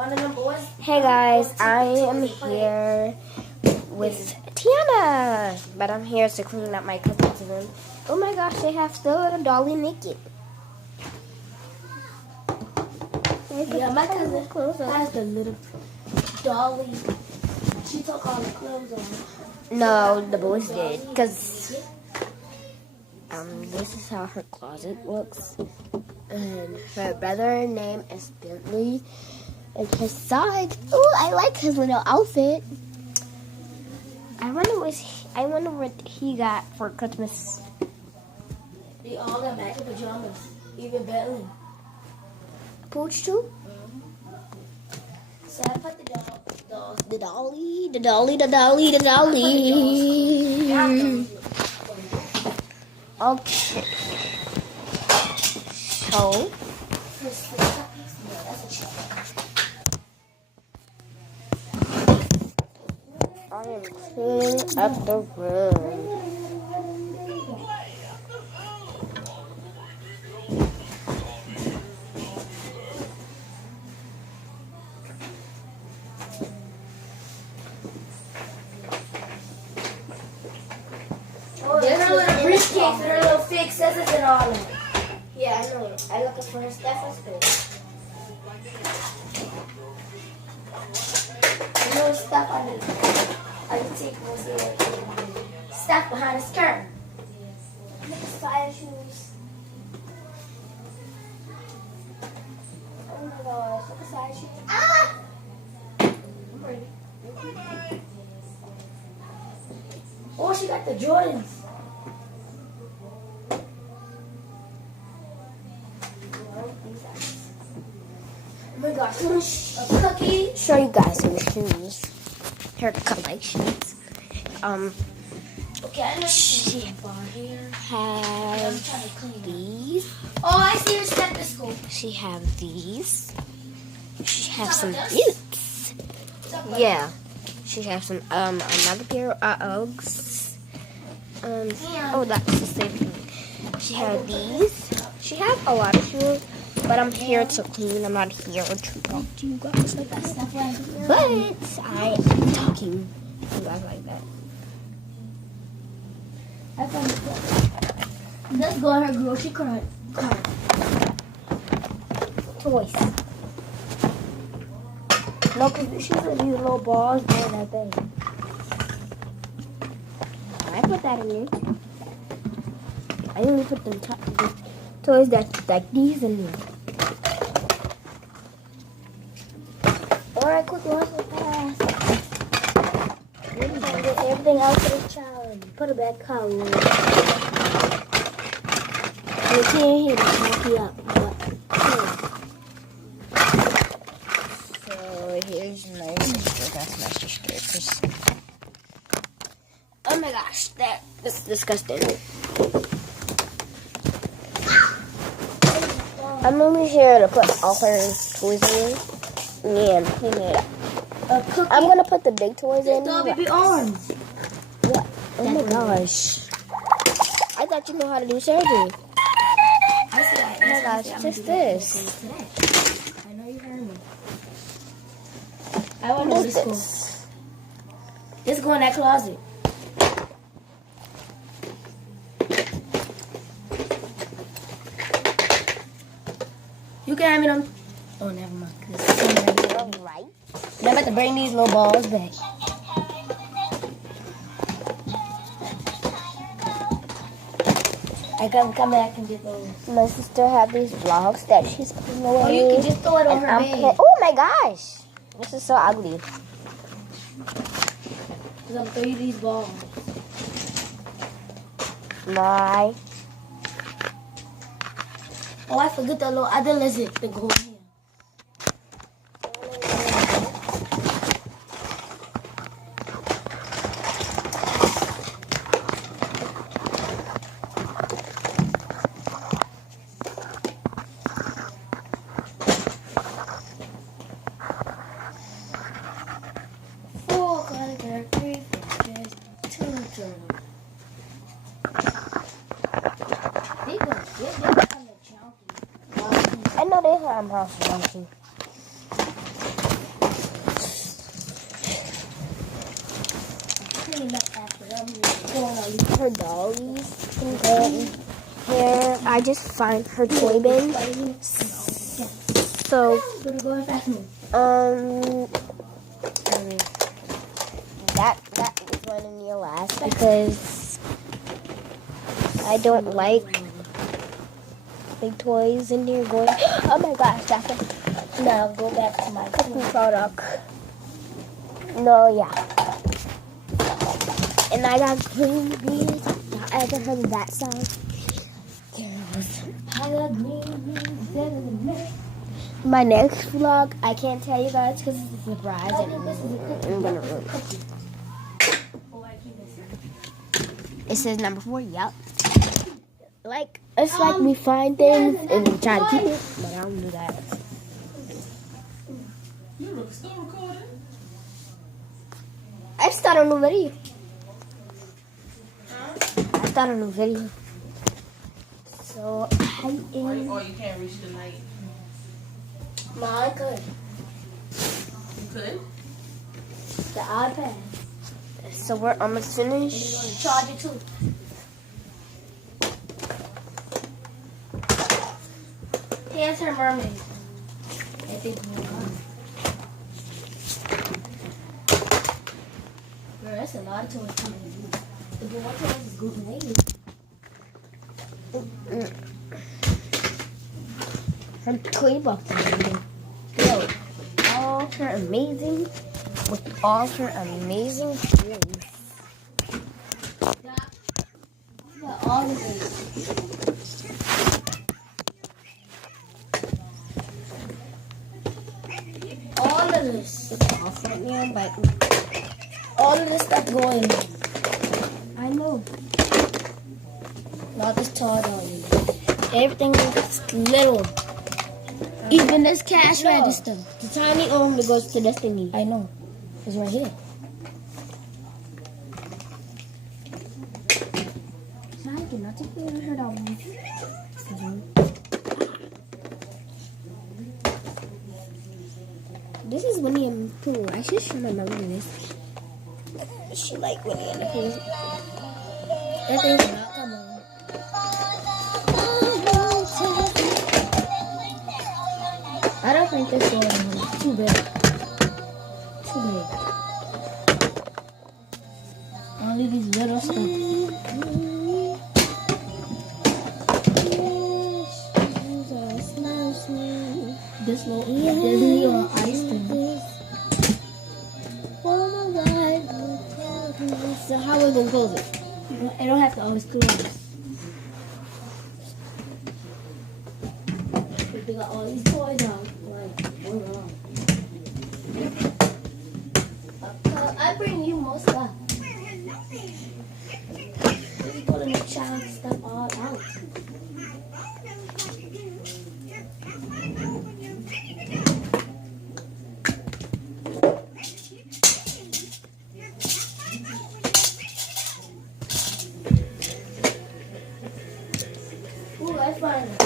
Hey guys, I am here with Tiana, but I'm here to clean up my cousin's room. Oh my gosh, they have still little Dolly naked. Yeah, my cousin has the little Dolly. She took all the clothes off. No, the boys did, because this is how her closet looks. And her brother name is Bentley. And his side, oh, I like his little outfit. I wonder what he got for Christmas. They all got matching pajamas, even Bentley. Pooch too? So I put the dolly. Okay. So. I am cleaning up the room. There's her little briefcase and her little fake scissors and all that. Yeah, I know. I looking for her stuff at school. Little stuff under I can take most of it. Stuff behind the skirt. Look at fire shoes. Oh my gosh, look at side shoes. Ah! I'm ready. Oh, she got the Jordans. Oh my gosh, a cookie. Show you guys some shoes. Her collections. Okay, I know She here. has these. Oh, I see her stethoscope. She have these. She have some boots. Yeah. She has some another pair of Uggs. Oh, that's the same thing. She had these. She has a lot of shoes, but I'm here to clean. I'm not here to talk to you guys like that. But I am talking to you guys like that. I found it. Let's go on her grocery cart. Toys. No, because she has these little balls there that thing. I put that in there. I only put them toys that like these in there. Alright, quick, wash the fast. We're trying to get everything out for the child. Put it back out. You can't hear it, knock you up. So here's my sister. That's my sister. Oh my gosh, that's disgusting. I'm only here to put all her toys in and clean it up. I'm gonna put the big toys in. Little baby arms. What? Oh my gosh. I thought you know how to do surgery. I said, Oh my gosh, just this. I know you heard me. I want to What do is this. this? Let's go in that closet. You can have me them. Oh, never mind. Alright. I'm about to bring these little balls back. I gotta come back and get those. My sister had these vlogs that she's putting away. Oh, you can just throw it on her bed. Oh my gosh. This is so ugly. Because I'm gonna throw you these balls. My. Oh, I forgot the little other lizard to go in here. I know they have house monkey. clean up after them. Going on. Her dollies can go in here. I just find her toy bin. So, Going fast move. that is one in your last because I don't like big toys in here going. Oh my gosh, that's a Now go back to my cooking product. No, yeah. And I got green beans. I ever heard of that song? I got green. My next vlog, I can't tell you guys because it's a surprise. And I'm gonna ruin it. It says number 4. Yep. Like it's like we find things and we try to keep it, but I don't do that. You still recording? I started a new video. I started a new video. So I am. Or you can't reach the night. Mine could. You could? The iPad. So we're almost finished. You're going to charge it too. Here's her mermaid. I think girl, that's a lot of toys. The boy toys is good lady. Her toy box is amazing. Yo, all her amazing with all her amazing toys. Got all of this. All of this. All front now, but All of this stuff going. I know. Not this tall dolly. Everything is little. Even this cash register. The tiny arm that goes to this thingy. I know. It's right here. I do not take her down. This is Winnie and the Pooh. I should show my mom this. She like Winnie and the Pooh. Everything's not coming on. I don't think this one is too big. Too big. Only these little stuff. This little Disney or ice cream. So how are we gonna close it? It don't have to always close. We got all these toys out. Like, what's wrong? I bring you more stuff. You gotta make child stuff all out. Ooh, I find it.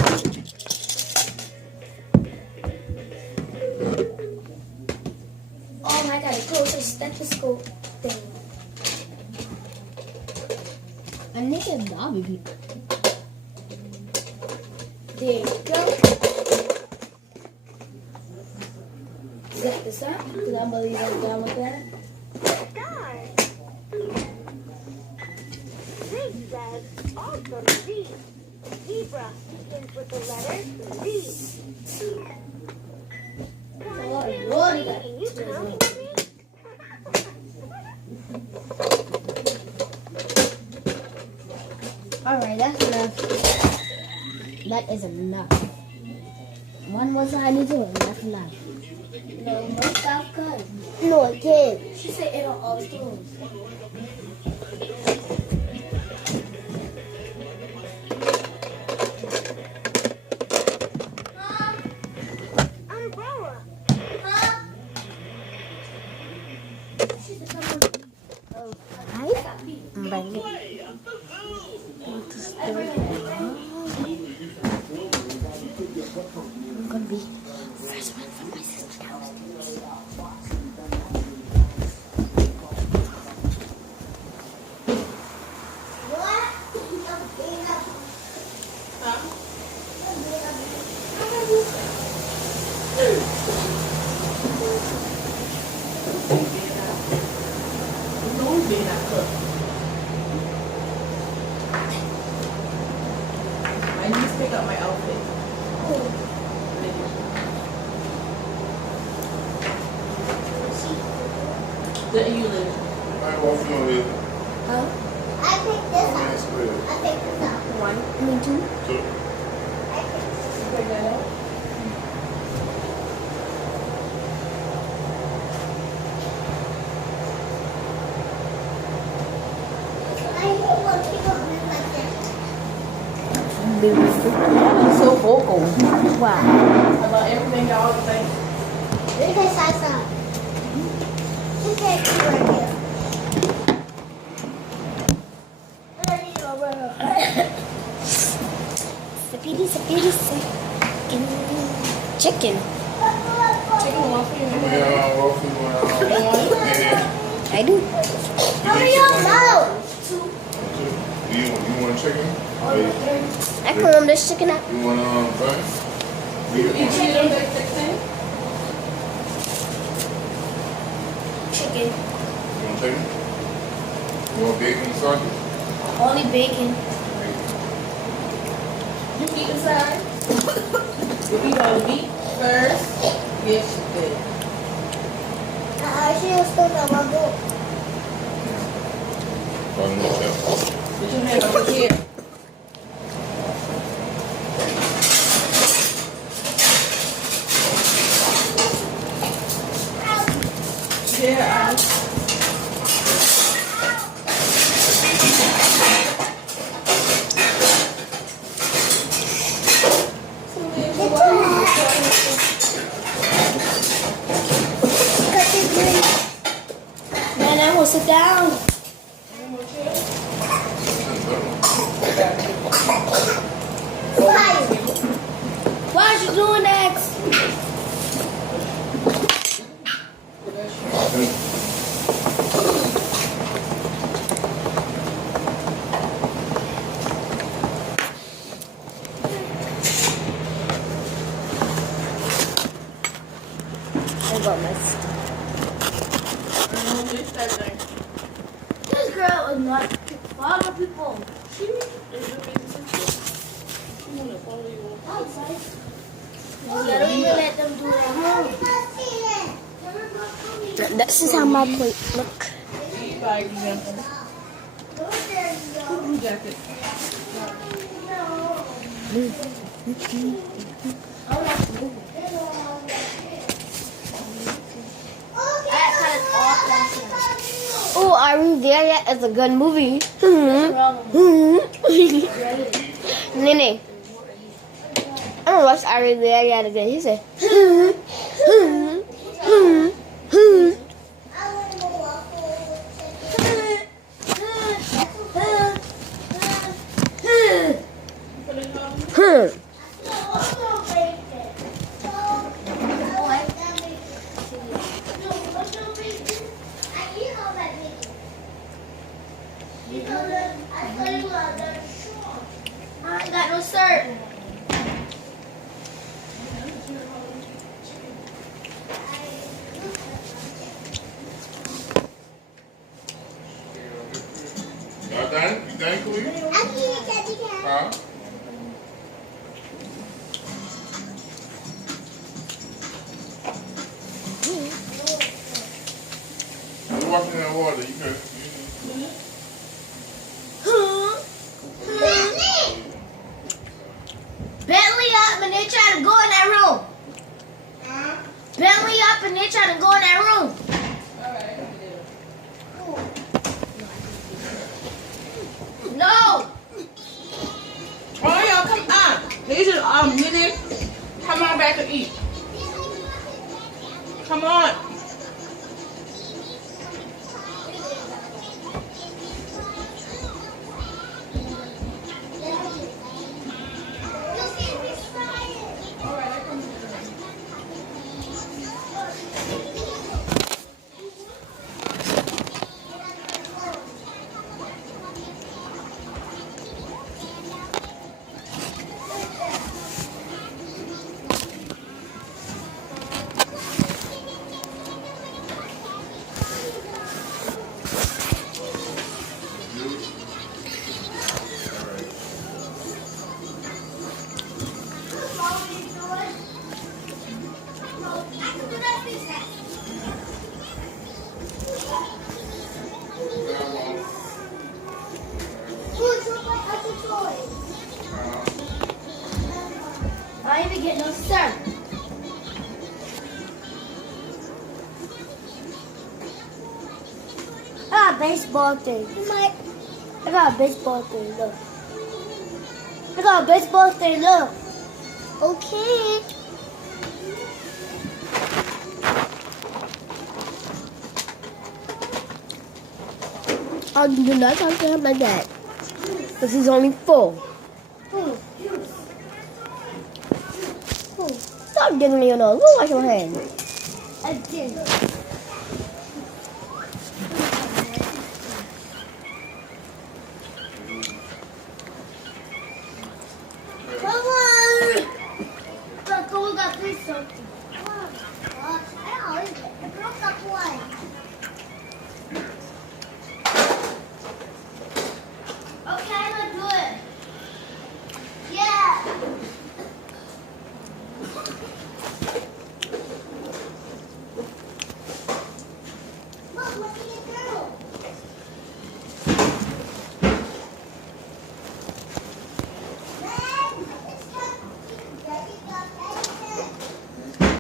Oh, I gotta close the stethoscope thing. I think it's Bobby people. There you go. Set this up, because I believe I'm done with that. Zigzag also Z. Zebra begins with the letter Z. Oh, Lord, you got Can you it. count for me? Alright, that's enough. That is enough. One more side I need to and that's enough. No, no stop cutting. No, I can't. She said it don't always close. Umbrella. Huh? She said, come on. I got beat. bring it. I bring it. I'm gonna be first one from my sister's house. Who's being out cook? I need to pick up my outfit. Didn't you live? I walk you on this. I picked this up. That's good. I picked this up. One. Me too. So, I picked this up. I hate when people do like that. You're so vocal Wow. about everything y'all think. Because I saw. She said you were here. I need a rubber. Sapiti, sapiti, chicken. Chicken waffle, you know? yeah, walk you on. Yeah. I do. Hurry up, no. You want chicken? I can warm this chicken up. You want thing? You chicken like 16? Chicken. You want chicken? You want bacon and sausage? Only bacon. You eat inside? You eat all the meat first? Yes, you did. She was still not my book. Put your hand over here. Yeah, Man, I will sit down. Why? Why are you doing that? I got my stuff. This girl is not follow people. She is outside. I don't even let them do it at home. This is how my plate look. jacket. Oh, Are We There Yet? It's a good movie. Nene. I don't watch Are We There Yet again. He said, I ain't got no shirt. Y'all done? You done, Khalid? Huh? You're walking in that water. You can. Bentley up and they try to go in that room. Bentley up and they try to go in that room. No. Oh, y'all come on. These are Minnie. Come on back and eat. Come on. got a baseball thing. I got a baseball thing, look. I got a baseball thing, look. Okay. Do not talk to him like that. Because he's only 4. Stop getting me your nose. Go wash your hands. I did.